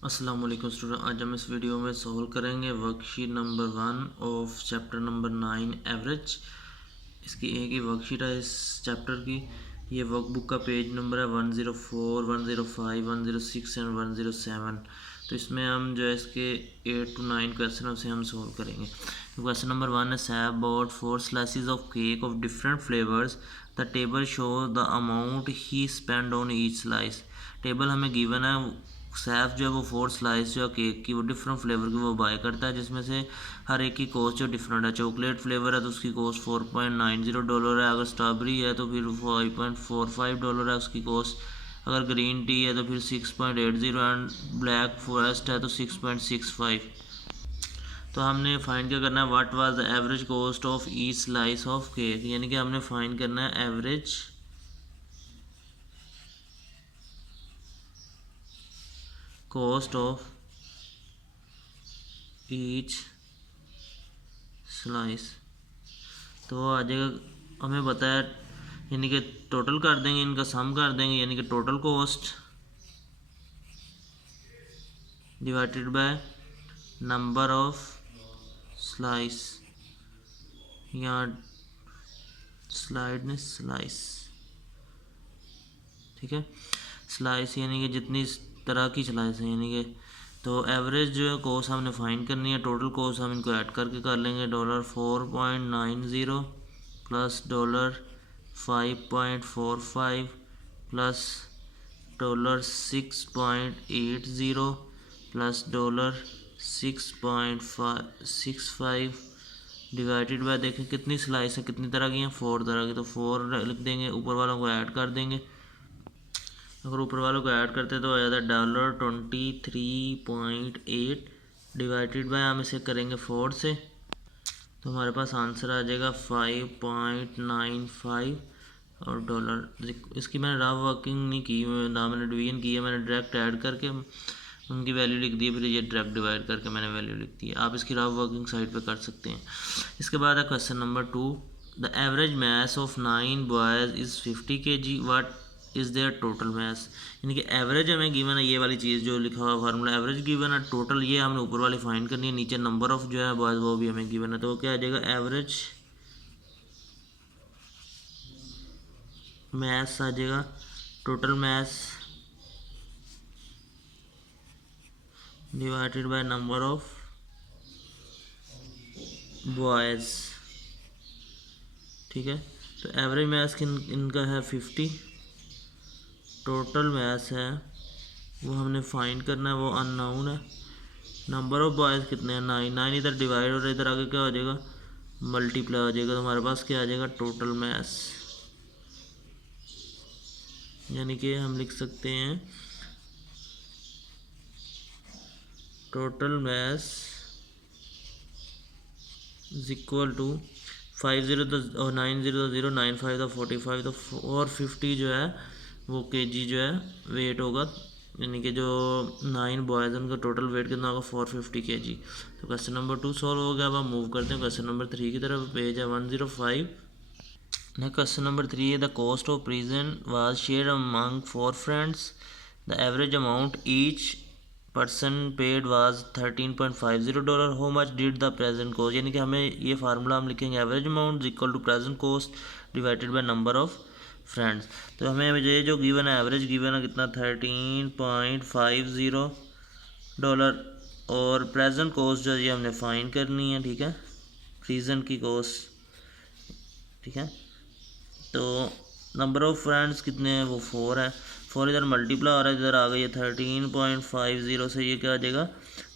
अस्सलाम वालेकुम स्टूडेंट। आज हम इस वीडियो में सॉल्व करेंगे worksheet number 1 of chapter number 9 average. इसकी एक ही वर्कशीट है इस चैप्टर की। ये वर्कबुक का पेज नंबर है 104, 105, 106 एंड 107। तो इसमें हम जो है इसके 8 to 9 क्वेश्चन उसे हम सॉल्व करेंगे। तो क्वेश्चन नंबर 1 है Saib bought 4 slices of cake of different flavours. The table show the amount he spend on each slice. Table हमें गिवन है। सैफ जो है वो 4 स्लाइस जो है केक की वो डिफरेंट फ्लेवर की वो बाय करता है, जिसमें से हर एक की कॉस्ट जो डिफरेंट है। चॉकलेट फ्लेवर है तो उसकी कॉस्ट $4.90 है। अगर स्ट्रॉबेरी है तो फिर $5.45 है उसकी कॉस्ट। अगर ग्रीन टी है तो फिर 6.80 एंड ब्लैक फॉरेस्ट है तो 6.65। तो हमने फाइंड क्या करना है, what was the average cost of each slice of cake, यानी कि हमने फाइंड करना है average cost of each slice. तो आ जाएगा, हमें बताया यानी कि टोटल कर देंगे, इनका सम कर देंगे, यानी कि total cost divided by number of slice या स्लाइड ने स्लाइस, ठीक है। स्लाइस यानी कि जितनी तरह की स्लाइस है, यानी कि तो एवरेज जो है कॉस्ट हमने फाइंड करनी है। टोटल कॉस्ट हम इनको ऐड करके कर लेंगे। $4.90 plus $5.45 plus $6.80 plus $6.65 divided by, देखें कितनी स्लाइस है, कितनी तरह की हैं, 4 तरह की। तो 4 लिख देंगे, ऊपर वालों को ऐड कर देंगे। अगर ऊपर वालों को ऐड करते तो आ जाता है $23.8 डिवाइडेड बाय, हम इसे करेंगे 4 से तो हमारे पास आंसर आ जाएगा 5.95 और डॉलर। इसकी मैंने रफ वर्किंग नहीं की, ना मैंने डिवीजन की है, मैंने डायरेक्ट ऐड करके उनकी वैल्यू लिख दी है, फिर ये डायरेक्ट डिवाइड करके मैंने वैल्यू लिख दी है। आप इसकी रफ वर्किंग साइड पे कर सकते हैं। इसके बाद है question number 2, the average mass of 9 boys is 50 kg, what is there total mass. यानी कि एवरेज हमें गिवन है, ये वाली चीज़ जो लिखा हुआ फार्मूला एवरेज गिवन है, टोटल ये हमने ऊपर वाली फाइंड करनी है, नीचे नंबर ऑफ जो है बॉयज़ वो भी हमें गिवन है। तो क्या आ जाएगा, एवरेज मास आ जाएगा, total mass divided by number of boys, ठीक है। तो एवरेज मास इनका है 50, टोटल मास है वो हमने फाइंड करना है, वो अननोन है। नंबर ऑफ बॉयज़ कितने हैं, 9। 9 इधर डिवाइड और इधर आगे क्या हो जाएगा, मल्टीप्लाई हो जाएगा। तो हमारे पास क्या आ जाएगा, टोटल मास, यानी कि हम लिख सकते हैं total mass is equal to 50 तो 90 तो 0, 95 तो 45 तो और 50 जो है वो केजी जो है वेट होगा, यानी कि जो 9 बॉयज़ उनका टोटल वेट कितना होगा, 450 kg। तो क्वेश्चन नंबर 2 सॉल्व हो गया। अब हम मूव करते हैं क्वेश्चन नंबर 3 की तरफ। पेज है 105। नेक्स्ट क्वेश्चन नंबर 3 है the cost of present was share among 4 friends. The average amount each person paid was $13.50। How much did the present cost, यानी कि हमें ये फार्मूला हम लिखेंगे average amount equal to present cost divided by number of friends. तो हमें ये जो गिवन है एवरेज गिवन है कितना, $13.50 और प्रेजेंट कॉस्ट जो ये हमने फाइंड करनी है, ठीक है, प्रेजेंट की कॉस्ट, ठीक है। तो नंबर ऑफ फ्रेंड्स कितने हैं, वो 4 है। 4 इधर मल्टीप्लाई हो रहा है, इधर आ गई है 13.50 से ये क्या आ जाएगा,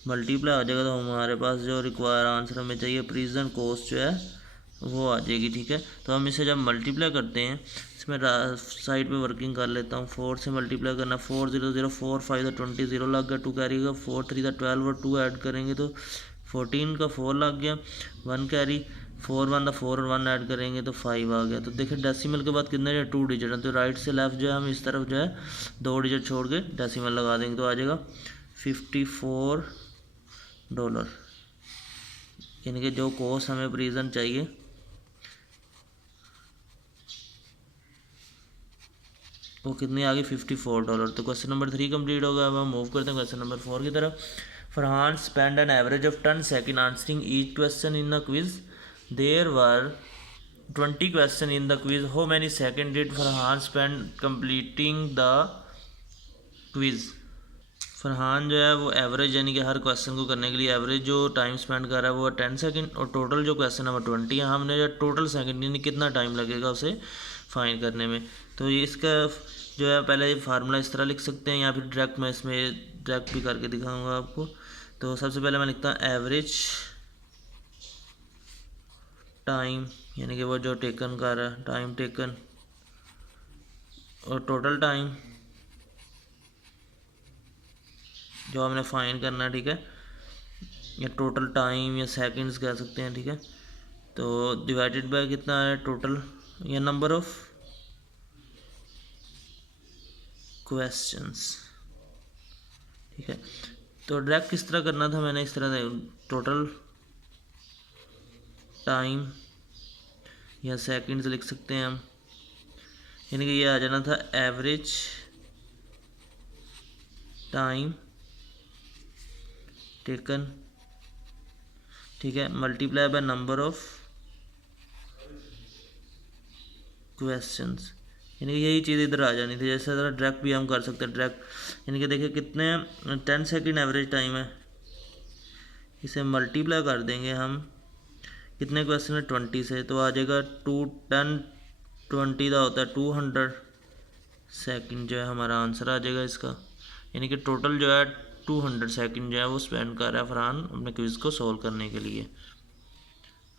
मल्टीप्लाई हो जाएगा। तो हमारे पास जो रिक्वायर आंसर हमें चाहिए प्रेजेंट कॉस्ट जो है वो आ जाएगी, ठीक है। तो हम इसे जब मल्टीप्लाई करते हैं, इसमें साइड पे वर्किंग कर लेता हूँ। 4 से मल्टीप्लाई करना, 4 0 0 4 5 20 0 लग गया, 2 कैरी का 4 3 12 और 2 ऐड करेंगे तो 14 का 4 लग गया, 1 कैरी, 4 1 4 और 1 ऐड करेंगे तो 5 आ गया। तो देखिए डेसिमल के बाद कितने 2 डिजिट हैं, तो राइट से लेफ्ट जो है हम इस तरफ जो है 2 डिजिट छोड़ के डेसिमल लगा देंगे तो आ जाएगा $54, यानी कि जो कॉस्ट हमें प्रेजेंट चाहिए वो कितनी आ गई $54। तो क्वेश्चन नंबर 3 कंप्लीट होगा। अब हम मूव करते हैं क्वेश्चन नंबर 4 की तरफ। Farhan spend an average of 10 second answering each question in the quiz. There were 20 question in the quiz. How many second did Farhan spend completing the quiz. Farhan जो है वो एवरेज यानी कि हर क्वेश्चन को करने के लिए एवरेज जो टाइम स्पेंड कर रहा है वो 10 सेकंड, और टोटल जो क्वेश्चन नंबर 20 है, हमने जो टोटल सेकंड यानी कितना टाइम लगेगा उसे फाइंड करने में। तो ये इसका जो है पहले फार्मूला इस तरह लिख सकते हैं, या फिर डायरेक्ट मैं इसमें डायरेक्ट भी करके दिखाऊंगा आपको। तो सबसे पहले मैं लिखता हूँ एवरेज टाइम, यानी कि वो जो टेकन कर रहा है टाइम टेकन, और टोटल टाइम जो हमने फाइंड करना है, ठीक है, या टोटल टाइम या सेकंड्स कह सकते हैं, ठीक है। तो डिवाइडेड बाय कितना है टोटल, या नंबर ऑफ क्वेश्चंस, ठीक है। तो डायरेक्ट किस तरह करना था, मैंने इस तरह टोटल टाइम या सेकंड्स लिख सकते हैं हम, यानी कि ये आ जाना था एवरेज टाइम टेकन, ठीक है, multiply by number of questions, यानी कि यही चीज़ इधर आ जानी थी। जैसे ज़रा डायरेक्ट भी हम कर सकते हैं, डायरेक्ट यानी कि देखिए कितने 10 सेकेंड एवरेज टाइम है, इसे मल्टीप्लाई कर देंगे हम कितने क्वेश्चन है 20 से, तो आ जाएगा 20 का होता है 200 सेकंड, जो है हमारा आंसर आ जाएगा इसका। यानी कि टोटल जो है 200 सेकंड जो है वो स्पेंड कर रहा है फरहान अपने क्विज को सॉल्व करने के लिए।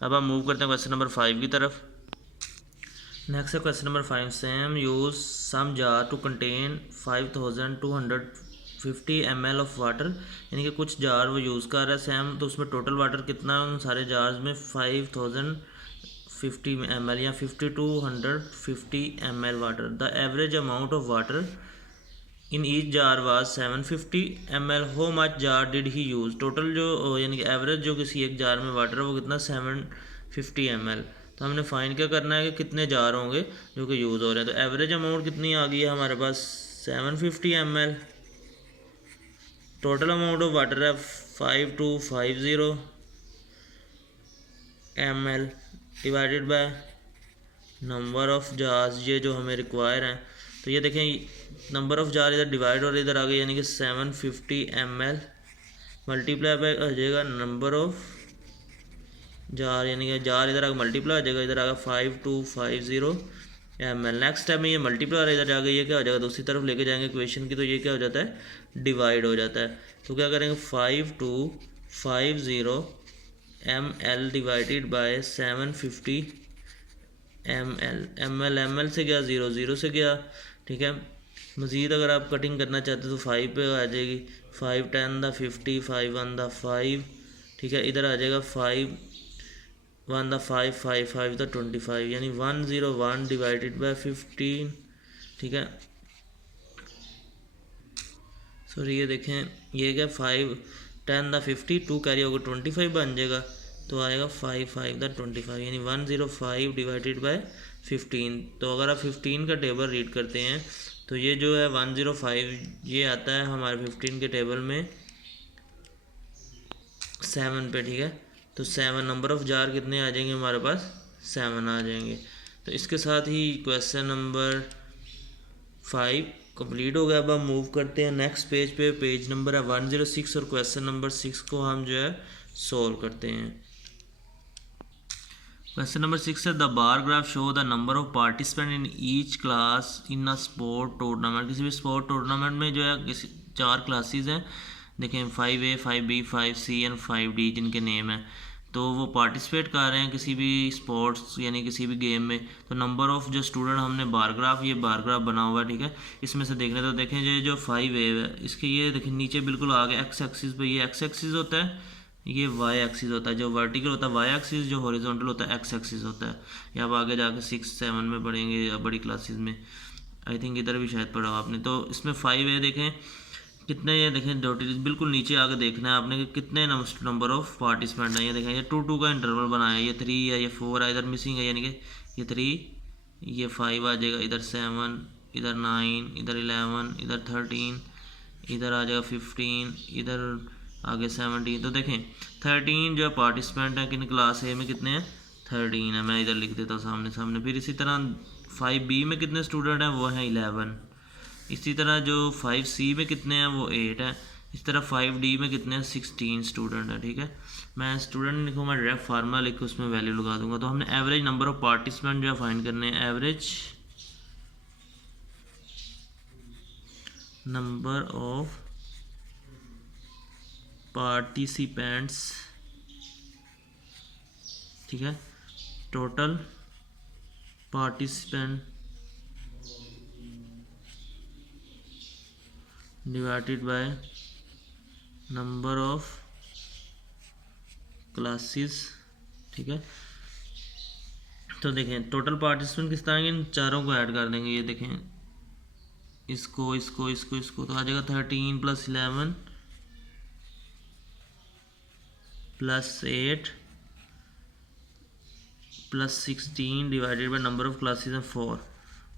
अब हम मूव करते हैं क्वेश्चन नंबर 5 की तरफ। नेक्स्ट है question number 5। Sam use some jar to contain 5250 ml of water, यानी कि कुछ जार वो यूज़ कर रहा है सैम, तो उसमें टोटल वाटर कितना है उन सारे जार्स में 5050 ml या 5250 ml water. The average amount of water in each jar was 750 ml। How much jar did he use. Total जो यानी कि एवरेज जो किसी एक जार में वाटर है वो कितना 750 ml। तो हमने फाइंड क्या करना है कि कितने जार होंगे जो कि यूज़ हो रहे हैं। तो एवरेज अमाउंट कितनी आ गई है हमारे पास 750 ml। Total amount of water है 5250 ml divided by number of jars, ये जो हमें रिक्वायर हैं। तो ये देखें नंबर ऑफ जार इधर डिवाइड और इधर आ गई, यानी कि 750 ml मल्टीप्लाई बाय आ जाएगा नंबर ऑफ जार, यानी कि जार इधर आगे मल्टीप्लाई हो जाएगा, इधर आएगा 5250 ml। नेक्स्ट स्टेप में ये मल्टीप्लाई इधर आ गई, ये क्या हो जाएगा दूसरी तरफ लेके जाएंगे इक्वेशन की, तो ये क्या हो जाता है डिवाइड हो जाता है। तो क्या करेंगे 5250 ml डिवाइडेड बाय 750 ml से गया 0 से गया, ठीक है। मज़ीद अगर आप कटिंग करना चाहते हो तो 5 पे आ जाएगी, 5 10 दा 50, 5 1 दा 5, ठीक है। इधर आ जाएगा 5 1 दा 5, 5 5 दा 25, यानी 101 डिवाइडेड बाय 15, ठीक है। सॉरी ये देखें ये क्या 5 10 दा 50, 2 कैरी होगा 25 बन जाएगा, तो आएगा 5 5 दा 25, यानी 105 डिवाइडेड बाय 15। तो अगर आप 15 का टेबल रीड करते हैं तो ये जो है 105 ये आता है हमारे 15 के टेबल में 7 पे, ठीक है। तो 7 नंबर ऑफ जार कितने आ जाएंगे हमारे पास 7 आ जाएंगे। तो इसके साथ ही क्वेश्चन नंबर 5 कंप्लीट हो गया। अब हम मूव करते हैं नेक्स्ट पेज पे, पेज नंबर है 106, और क्वेश्चन नंबर 6 को हम जो है सॉल्व करते हैं। क्वेश्चन नंबर 6 है the bar graph show the number of participant in each class in a sport tournament. किसी भी स्पोर्ट टूर्नामेंट में जो है किसी 4 क्लासेस हैं, देखें 5A 5B 5C and 5D जिनके नेम हैं, तो वो पार्टिसिपेट कर रहे हैं किसी भी स्पोर्ट्स यानी किसी भी गेम में। तो नंबर ऑफ़ जो स्टूडेंट हमने बार ग्राफ, ये बार ग्राफ बना हुआ है, ठीक है। इसमें से देखने तो देखें ये जो 5A है इसके ये देखें नीचे बिल्कुल आगे एक्स एक्सिस पे ये एक्स एक्सिस होता है, ये वाई एक्सिस होता है। जो वर्टिकल होता है वाई एक्सिस, जो हॉरिजॉन्टल होता है एक्स एक्सिस होता है। ये आप आगे जाके 6 7 में पढ़ेंगे या बड़ी क्लासेस में, आई थिंक इधर भी शायद पढ़ा आपने। तो इसमें 5A देखें कितने, ये देखें डॉटेड बिल्कुल नीचे आके देखना है आपने कि कितने नंबर ऑफ पार्टिसिपेंट हैं। ये देखें ये 2 का इंटरवल बनाया है, ये 3 है, ये 4 है, इधर मिसिंग है, यानी कि ये 3 ये 5 आ जाएगा, इधर 7 इधर 9, इधर 11, इधर 13, इधर आ जाएगा 15, इधर आगे 17। तो देखें 13 जो पार्टिसिपेंट हैं किन क्लास ए में कितने हैं, 13 है। मैं इधर लिख देता हूँ सामने सामने। फिर इसी तरह 5B में कितने स्टूडेंट हैं, वो हैं 11। इसी तरह जो 5C में कितने हैं, वो 8 है। इस तरह 5D में कितने हैं, 16 स्टूडेंट है। ठीक है, मैं स्टूडेंट लिखूँ, मैं डायरेक्ट फार्मूला लिख के उसमें वैल्यू लगा दूंगा। तो हमने एवरेज नंबर ऑफ पार्टिसिपेंट जो है फाइंड करने हैं, एवरेज नंबर ऑफ पार्टिसिपेंट्स, ठीक है, total participant divided by number of classes. ठीक है, तो देखें टोटल पार्टिसिपेंट किस तरह के, इन चारों को ऐड कर देंगे। ये देखें इसको इसको इसको इसको, तो आ जाएगा 13 + 11 + 8 + 16 divided by number of classes है 4।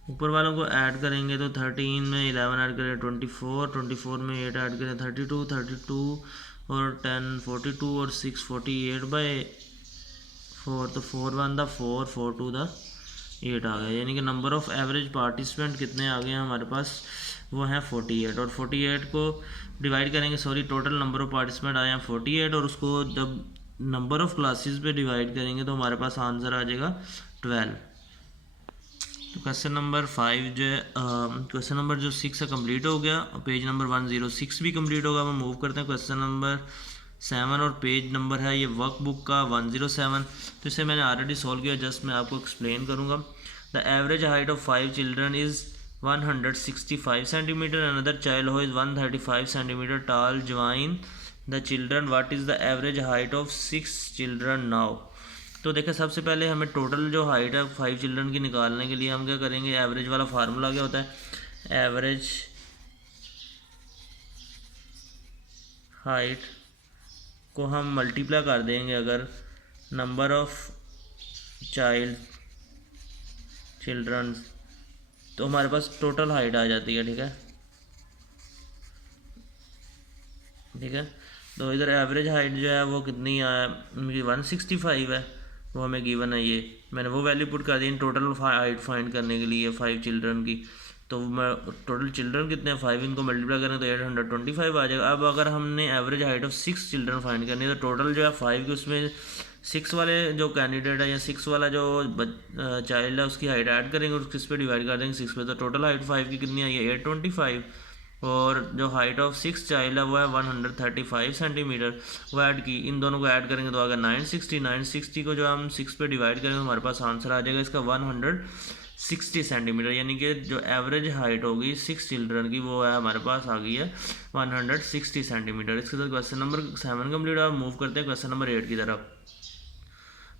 ऊपर वालों को ऐड करेंगे तो 13 में 11 ऐड करें 24, 24 में 8 ऐड करें 32, 32 और 10 42 और 6 48/4। तो 4 1 द 4, 4 2 द 8 आ गया। यानी कि नंबर ऑफ एवरेज पार्टिसिपेंट कितने आ गए हैं हमारे पास, वो हैं 48। और 48 को डिवाइड करेंगे, sorry total number of participant आए हैं 48, और उसको जब नंबर ऑफ क्लासेस पे डिवाइड करेंगे तो हमारे पास आंसर आ जाएगा 12। तो क्वेश्चन नंबर 5 जो है, क्वेश्चन नंबर जो 6 है कंप्लीट हो गया। पेज नंबर 106 भी कंप्लीट होगा। हम मूव करते हैं क्वेश्चन नंबर 7, और पेज नंबर है ये वर्क बुक का 107। तो इसे मैंने ऑलरेडी सॉल्व किया, जस्ट मैं आपको एक्सप्लेन करूँगा। The average height of 5 children is 165 centimetre, another child who is 135 centimetre tall. Join the children, what is the average height of 6 children now. तो देखिए सबसे पहले हमें टोटल जो हाइट है 5 चिल्ड्रन की निकालने के लिए हम क्या करेंगे, एवरेज वाला फार्मूला क्या होता है, एवरेज हाइट को हम मल्टीप्लाई कर देंगे अगर नंबर ऑफ चिल्ड्रन, तो हमारे पास टोटल हाइट आ जाती है। ठीक है, ठीक है। तो इधर एवरेज हाइट जो है वो कितनी है, 165 है, वो हमें गिवन है। ये मैंने वो वैल्यू पुट कर दी इन टोटल हाइट फाइंड करने के लिए 5 चिल्ड्रन की। तो मैं टोटल चिल्ड्रन कितने हैं 5, इनको मल्टीप्लाई करें तो 825 आ जाएगा। अब अगर हमने average height of 6 children find करनी है तो टोटल जो है 5 की, उसमें 6 वाले जो कैंडिडेट है या 6 वाला जो चाइल्ड है उसकी हाइट ऐड करेंगे और किस पे डिवाइड कर देंगे 6 पे। तो टोटल हाइट 5 की कितनी आई है 825, और जो हाइट ऑफ 6 चाइल्ड है वो है 135 सेंटीमीटर। वो ऐड की, इन दोनों को ऐड करेंगे तो आएगा 960। 960 को जो हम 6 पे डिवाइड करेंगे तो हमारे पास आंसर आ जाएगा इसका 160 सेंटीमीटर। यानी कि जो एवरेज हाइट होगी 6 चिल्ड्रन की वो है हमारे पास आ गई है 160 सेंटीमीटर। इसके साथ क्वेश्चन नंबर 7 कंप्लीट। आप मूव करते हैं क्वेश्चन नंबर 8 की तरफ।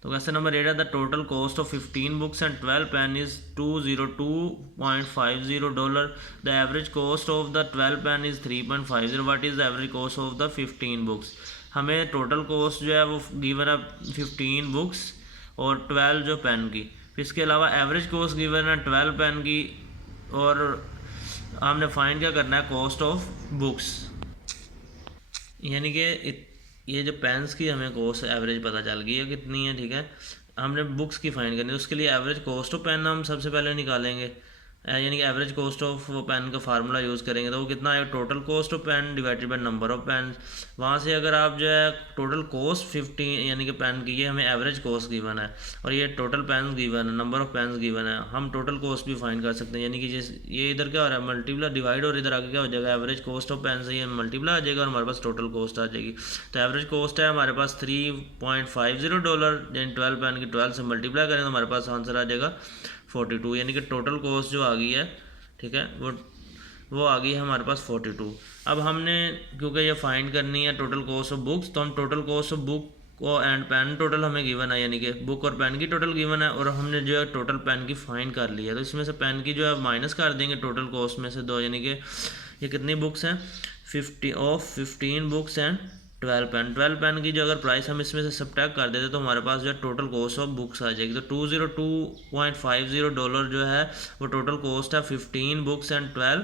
तो क्वेश्चन नंबर 8 है the total cost of 15 books and 12 pen is $202.50। The average cost of the 12 pen is 3.50। What is the average cost of the 15 books. हमें total cost जो है वो गिवन है 15 बुक्स और 12 जो पेन की। इसके अलावा एवरेज कॉस्ट गिवन है 12 पेन की, और हमने फाइंड क्या करना है, कॉस्ट ऑफ बुक्स। यानी कि ये जो पेन्स की हमें कॉस्ट एवरेज पता चल गई है कितनी है। ठीक है, हमने बुक्स की फाइंड करनी है, उसके लिए एवरेज कॉस्ट ऑफ पेन हम सबसे पहले निकालेंगे। यानी कि एवरेज कॉस्ट ऑफ पेन का फार्मूला यूज़ करेंगे तो वो कितना है, total cost of pen divided by number of pen. वहाँ से अगर आप जो है टोटल कॉस्ट 15 यानी कि पेन की, ये हमें एवरेज कॉस्ट गिवन है और ये टोटल पेन गिवन है, नंबर ऑफ पेन गिवन है, हम टोटल कॉस्ट भी फाइंड कर सकते हैं। यानी कि जिस ये इधर क्या हो रहा है मल्टीप्लाई डिवाइड, और इधर आगे क्या हो जाएगा एवरेज कॉस्ट ऑफ पेन से ये मल्टीप्लाई आ जाएगा और हमारे पास टोटल कॉस्ट आ जाएगी। तो एवरेज कॉस्ट है हमारे पास $3.50, यानी 12 पेन की 12 से मल्टीप्लाई करें तो हमारे पास आंसर आ जाएगा 42। यानी कि टोटल कॉस्ट जो आ गई है, ठीक है, वो आ गई है हमारे पास 42। अब हमने क्योंकि ये फाइंड करनी है टोटल कॉस्ट ऑफ बुक्स, तो हम टोटल कॉस्ट ऑफ बुक और एंड पेन टोटल हमें गिवन है, यानी कि बुक और पेन की टोटल गिवन है, और हमने जो है टोटल पेन की फाइंड कर ली है। तो इसमें से पेन की जो है माइनस कर देंगे टोटल कॉस्ट में से 2, यानी कि ये कितनी बुक्स हैं 15 बुक्स एंड 12 पेन की जो अगर प्राइस हम इसमें से सब्ट्रैक्ट कर देते तो हमारे पास जो है टोटल कॉस्ट ऑफ बुक्स आ जाएगी। तो $202.50 जो है वो टोटल कॉस्ट है 15 बुक्स एंड 12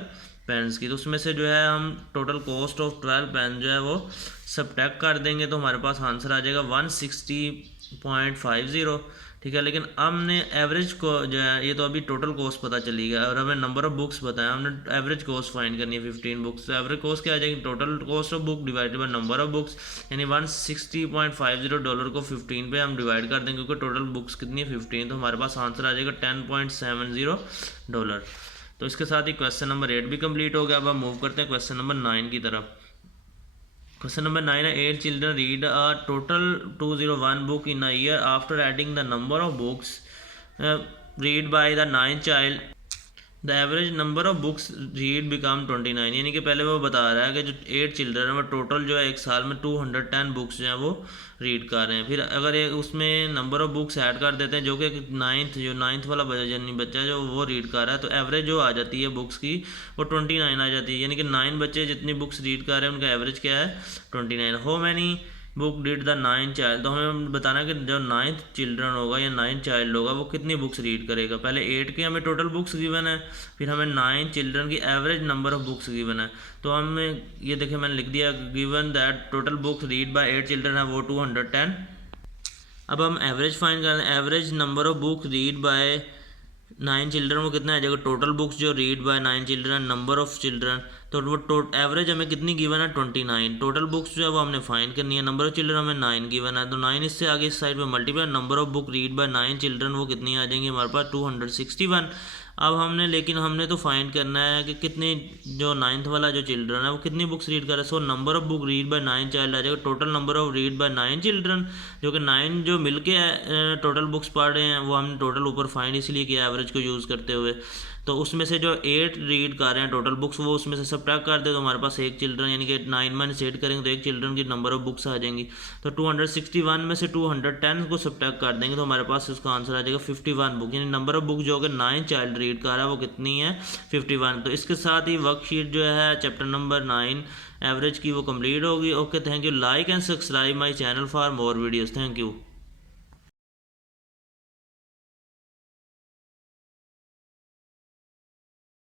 पेन्स की। तो उसमें से जो है हम टोटल कॉस्ट ऑफ 12 पेन जो है वो सब्ट्रैक्ट कर देंगे तो हमारे पास आंसर आ जाएगा 160.50। ठीक है, लेकिन हमने एवरेज को जो है, ये तो अभी टोटल कॉस्ट पता चली गया और हमें नंबर ऑफ बुक्स बताया, हमने एवरेज कॉस्ट फाइंड करनी है 15 बुक्स। तो एवरेज कॉस्ट क्या आ जाएगी, total cost of book divided by number of books, यानी $160.50 को 15 पे हम डिवाइड कर देंगे क्योंकि टोटल बुक्स कितनी है 15, तो हमारे पास आंसर आ जाएगा $10.70। तो इसके साथ ही क्वेश्चन नंबर 8 भी कंप्लीट हो गया। अब हम मूव करते हैं क्वेश्चन नंबर 9 की तरफ। क्वेश्चन नंबर 9 है 8 children read a total 201 book in a year after adding the number of books read by the 9th child the average number of books read become 29। यानी कि पहले वो बता रहा है कि जो 8 चिल्ड्रन है वो टोटल जो है एक साल में 210 बुक्स जो है वो रीड कर रहे हैं। फिर अगर उसमें नंबर ऑफ बुक्स ऐड कर देते हैं जो कि नाइन्थ वाला बच्चा जो वो रीड कर रहा है, तो एवरेज जो आ जाती है बुक्स की वो 29 आ जाती है। यानी कि 9 बच्चे जितनी बुक्स रीड कर रहे हैं उनका एवरेज क्या है 29। How many book did the 9th child, तो हमें बताना कि जो 9th चिल्ड्रन होगा या 9th चाइल्ड होगा वो कितनी बुक्स रीड करेगा। पहले 8 की हमें टोटल बुक्स गिवन है, फिर हमें 9 चिल्ड्रन की average number of books given है। तो हमें ये देखिए मैंने लिख दिया given that total books read by 8 children है वो 210। अब हम एवरेज फाइंड कर रहे हैं, average number of books read by 9 children वो कितना आ जाएगा, टोटल बुक्स जो read by 9 children number of children, तो वो एवरेज हमें कितनी गिवन है 29। टोटल बुक्स जो है वो हमने फाइंड करनी है, नंबर ऑफ चिल्ड्रन हमें 9 गिवन है, तो 9 इससे आगे इस साइड पे multiply, number of book read by 9 children वो कितनी आ जाएंगी हमारे पास 261। अब हमने तो फाइंड करना है कि कितने जो 9th वाला जो चिल्ड्रन है वो कितनी बुक्स रीड कर रहा है। So number of book read by 9 child आ जाएगा, total number of read by 9 children, जो कि 9 जो मिलके टोटल बुक्स पढ़ रहे हैं वो हमने टोटल ऊपर फाइंड इसलिए किया एवरेज को यूज़ करते हुए। तो उसमें से जो 8 रीड कर रहे हैं टोटल बुक्स वो उसमें से सब्ट्रैक्ट कर दे तो हमारे पास एक चिल्ड्रन, यानी कि 9 - 8 करेंगे तो एक चिल्ड्रन की नंबर ऑफ बुक्स आ जाएंगी। तो 261 में से 210 को सब्ट्रैक्ट कर देंगे तो हमारे पास उसका आंसर आ जाएगा 51 बुक, यानी नंबर ऑफ बुक जो कि 9 चाइल्ड रीड कर रहा है वो कितनी है 51। तो इसके साथ ही वर्कशीट जो है चैप्टर नंबर 9 एवरेज की वो कंप्लीट होगी। Okay, thank you. Like and subscribe my channel for more videos. Thank you.